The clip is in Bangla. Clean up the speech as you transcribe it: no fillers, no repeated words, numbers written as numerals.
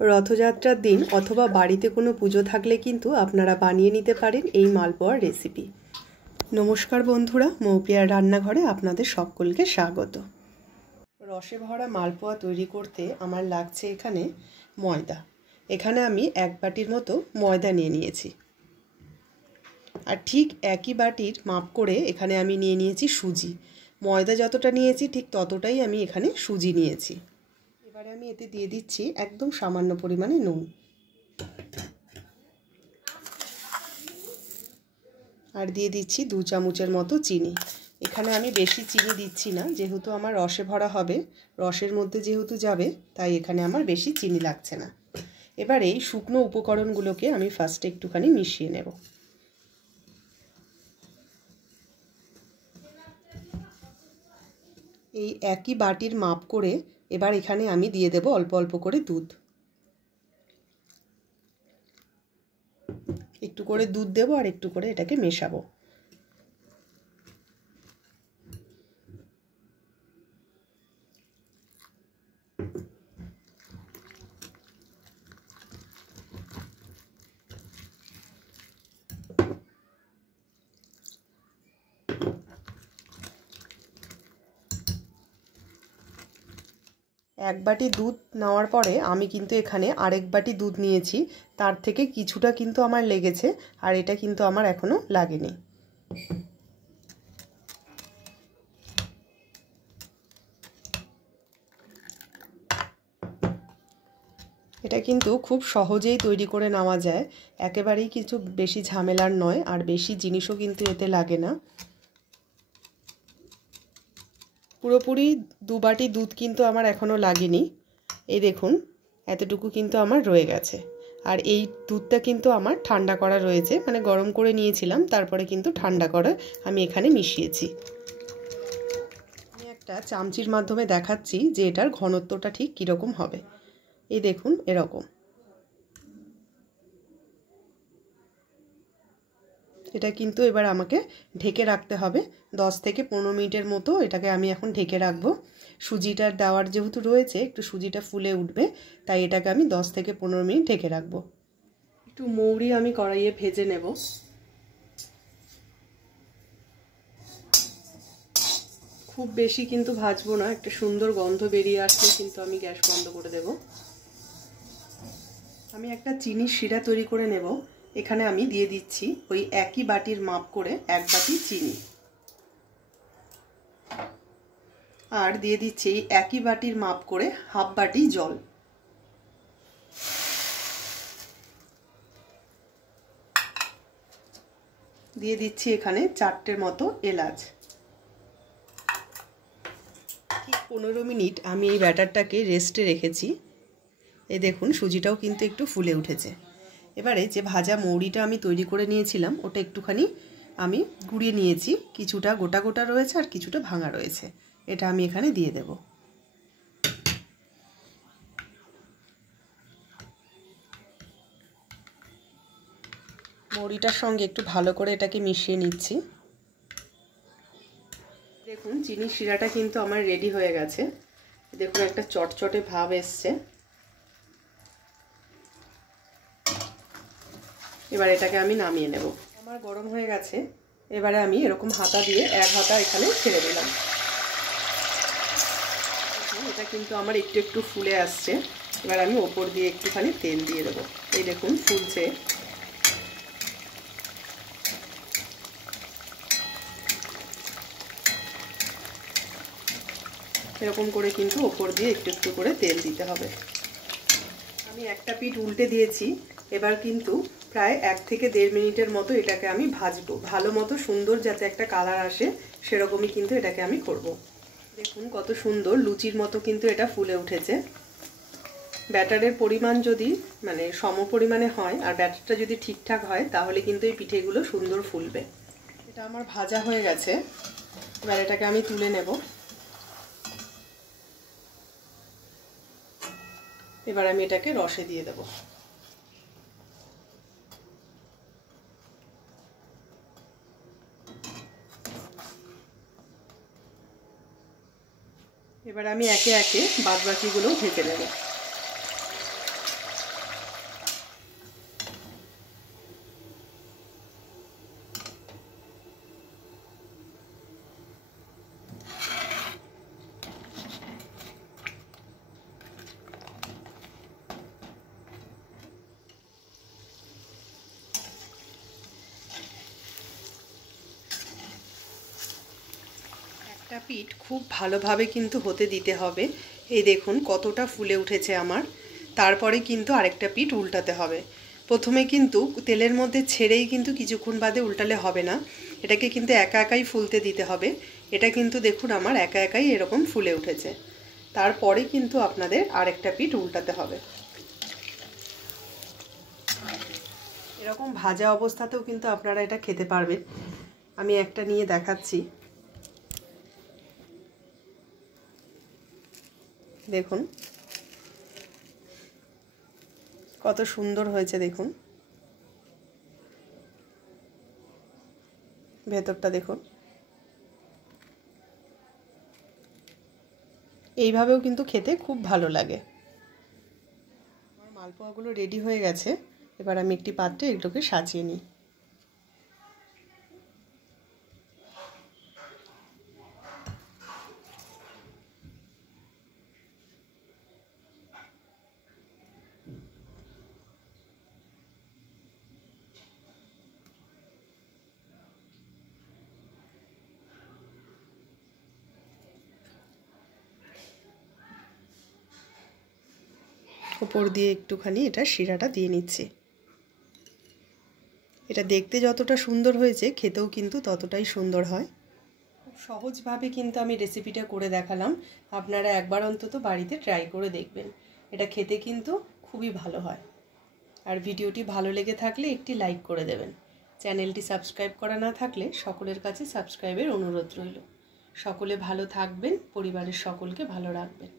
রথযাত্রার দিন অথবা বাড়িতে কোনো পুজো থাকলে কিন্তু আপনারা বানিয়ে নিতে পারেন এই মালপোয়ার রেসিপি। নমস্কার বন্ধুরা, মৌপিয়ার রান্নাঘরে আপনাদের সকলকে স্বাগত। রসে ভরা মালপোয়া তৈরি করতে আমার লাগছে এখানে ময়দা। এখানে আমি 1 বাটির মতো ময়দা নিয়ে নিয়েছি। আর ঠিক একই বাটির মাপ করে এখানে আমি নিয়ে নিয়েছি সুজি। ময়দা যতটা নিয়েছি ঠিক ততটাই আমি এখানে সুজি নিয়েছি। এবারে আমি এতে দিয়ে দিচ্ছি একদম সামান্য পরিমাণে নুন আর দিয়ে দিচ্ছি 2 চামচের মতো চিনি। এখানে আমি বেশি চিনি দিচ্ছি না, যেহেতু আমার রসে ভরা হবে, রসের মধ্যে যেহেতু যাবে, তাই এখানে আমার বেশি চিনি লাগছে না। এবার এই শুকনো উপকরণগুলোকে আমি ফার্স্টে একটুখানি মিশিয়ে নেব। এই একই বাটির মাপ করে এবার এখানে আমি দিয়ে দেব অল্প অল্প করে দুধ। একটু করে দুধ দেবো আর একটু করে এটাকে মেশাবো। এক বাটি দুধ নেওয়ার পরে আমি কিন্তু এখানে আরেক বাটি দুধ নিয়েছি, তার থেকে কিছুটা কিন্তু আমার লেগেছে আর এটা কিন্তু আমার এখনো লাগেনি। এটা কিন্তু খুব সহজেই তৈরি করে নেওয়া যায়, একেবারেই কিছু বেশি ঝামেলার নয় আর বেশি জিনিসও কিন্তু এতে লাগে না। পুরোপুরি 2 বাটি দুধ কিন্তু আমার এখনও লাগেনি। এই দেখুন এতটুকু কিন্তু আমার রয়ে গেছে। আর এই দুধটা কিন্তু আমার ঠান্ডা করা রয়েছে, মানে গরম করে নিয়েছিলাম, তারপরে কিন্তু ঠান্ডা করে আমি এখানে মিশিয়েছি। আমি একটা চামচির মাধ্যমে দেখাচ্ছি যে এটার ঘনত্বটা ঠিক কীরকম হবে। এই দেখুন এরকম। এটা কিন্তু এবার আমাকে ঢেকে রাখতে হবে 10 থেকে 15 মিনিটের মতো। এটাকে আমি এখন ঢেকে রাখবো। সুজিটা দেওয়ার যেহেতু রয়েছে, একটু সুজিটা ফুলে উঠবে, তাই এটাকে আমি 10 থেকে 15 মিনিট ঢেকে রাখবো। একটু মৌরি আমি কড়াইয়ে ভেজে নেব। খুব বেশি কিন্তু ভাজবো না, একটা সুন্দর গন্ধ বেরিয়ে আসলে কিন্তু আমি গ্যাস বন্ধ করে দেব। আমি একটা চিনির শিরা তৈরি করে নেব। এখানে আমি দিয়ে দিচ্ছি ওই একই বাটির মাপ করে 1 বাটি চিনি, আর দিয়ে দিচ্ছি একই বাটির মাপ করে হাফ বাটি জল। দিয়ে দিচ্ছি এখানে 4টের মতো এলাচ। ঠিক 15 মিনিট আমি এই ব্যাটারটাকে রেস্টে রেখেছি। এই দেখুন সুজিটাও কিন্তু একটু ফুলে উঠেছে। এবারে যে ভাজা মৌরিটা আমি তৈরি করে নিয়েছিলাম ওটা একটুখানি আমি গুঁড়িয়ে নিয়েছি, কিছুটা গোটা গোটা রয়েছে আর কিছুটা ভাঙা রয়েছে। এটা আমি এখানে দিয়ে দেব। মৌরিটার সঙ্গে একটু ভালো করে এটাকে মিশিয়ে নিচ্ছি। দেখুন চিনির শিরাটা কিন্তু আমার রেডি হয়ে গেছে। দেখুন একটা চটচটে ভাব এসছে। এবার এটাকে আমি নামিয়ে নেব। আমার গরম হয়ে গেছে। এবারে আমি এরকম হাতা দিয়ে 1 হাতা এখানে ছেড়ে দিলাম। এটা কিন্তু আমার একটু একটু ফুলে আসছে। এবার আমি ওপর দিয়ে একটুখানি তেল দিয়ে দেবো। এই দেখুন ফুলছে। এরকম করে কিন্তু ওপর দিয়ে একটু একটু করে তেল দিতে হবে। আমি একটা পিঠ উল্টে দিয়েছি। এবার কিন্তু প্রায় 1 থেকে 1.5 মিনিটের মতো এটাকে আমি ভাজবো। ভালো মতো সুন্দর যাতে একটা কালার আসে সেরকমই কিন্তু এটাকে আমি করব। দেখুন কত সুন্দর লুচির মতো কিন্তু এটা ফুলে উঠেছে। ব্যাটারের পরিমাণ যদি মানে সম পরিমাণে হয় আর ব্যাটারটা যদি ঠিকঠাক হয় তাহলে কিন্তু এই পিঠেগুলো সুন্দর ফুলবে। এটা আমার ভাজা হয়ে গেছে। এবার এটাকে আমি তুলে নেব। এবার আমি এটাকে রসে দিয়ে দেব। এবার আমি একে একে বাদবাকিগুলো ভেজে নেব। একটা পিঠ খুব ভালোভাবে কিন্তু হতে দিতে হবে। এই দেখুন কতটা ফুলে উঠেছে আমার। তারপরে কিন্তু আরেকটা পিঠ উল্টাতে হবে। প্রথমে কিন্তু তেলের মধ্যে ছেড়েই কিন্তু কিছুক্ষণ বাদে উল্টালে হবে না, এটাকে কিন্তু একা একাই ফুলতে দিতে হবে। এটা কিন্তু দেখুন আমার একা একাই এরকম ফুলে উঠেছে। তারপরে কিন্তু আপনাদের আরেকটা পিঠ উল্টাতে হবে। এরকম ভাজা অবস্থাতেও কিন্তু আপনারা এটা খেতে পারবেন। আমি একটা নিয়ে দেখাচ্ছি। দেখুন কত সুন্দর হয়েছে, দেখুন ভেতরটা দেখুন। এইভাবেও কিন্তু খেতে খুব ভালো লাগে। আমার মালপোয়াগুলো রেডি হয়ে গেছে। এবার আমি একটি পাত্রে এগুলোকে সাজিয়ে নিই। উপর দিয়ে একটুখানি এটা শিরাটা দিয়ে নিচ্ছি। এটা দেখতে যতটা সুন্দর হয়েছে খেতেও কিন্তু ততটাই সুন্দর হয়। খুব সহজভাবে কিন্তু আমি রেসিপিটা করে দেখালাম। আপনারা একবার অন্তত বাড়িতে ট্রাই করে দেখবেন। এটা খেতে কিন্তু খুবই ভালো হয়। আর ভিডিওটি ভালো লেগে থাকলে একটি লাইক করে দেবেন। চ্যানেলটি সাবস্ক্রাইব করা না থাকলে সকলের কাছে সাবস্ক্রাইবের অনুরোধ রইল। সকলে ভালো থাকবেন, পরিবারের সকলকে ভালো রাখবেন।